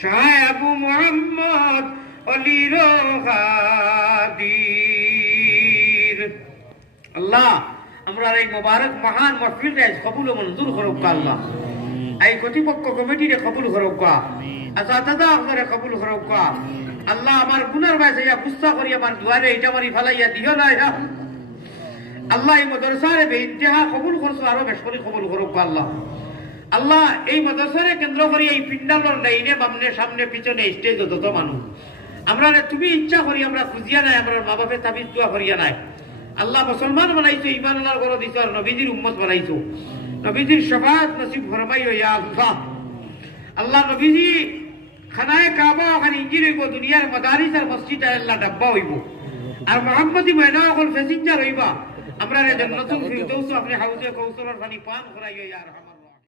শাহ আবু মোহাম্মদ অলির খাদির। আল্লাহ আমরা এই মোবারক মহান মাহফিলটা কবুল ও মঞ্জুর করুক আল্লাহ। এই কর্তৃপক্ষ কমিটিরে কবুল করুক, আজাদাদা আপনারে কবুল করুক আল্লাহ। আমার গুনার বাইরে গুস্তা করি আমার দুয়ারে এটা মারি ফেলাইয়া দিও না আল্লাহ। এই মাদ্রাসারে বেইন্তেহা কবুল করছো, আরো বেশ করে কবুল করুক আল্লাহ। আল্লাহ এই মাদ্রাসারে কেন্দ্র করে এই পিন্ডালর লাইনে বামনে সামনে পিছনে স্টেজ যত মানুষ আমরা তুমি ইচ্ছা করি আমরা খুঁজিয়া নাই, আমরা মা বাপের তাবিজ দোয়া করিয়া নাই আল্লাহ। মুসলমান বানাইছো, ইমান আল্লাহর ঘর দিছো, আর নবীজির উম্মত বানাইছো। নবীজির শাফাআত নসিব ফরমাইও ইয়া আল্লাহ। আল্লাহ নবীজি খানায়ে কাবা ওখানে ইঞ্জিন হইব, দুনিয়ার মাদারিস আর মসজিদ আল্লাহ ডাব্বা হইব, আর মুহাম্মদী ময়না সকল প্যাসেঞ্জার হইবা। আমরা জান্নাতুল ফিরদৌস আপনি হাউজে কৌসরের পানি পান করাইও ইয়া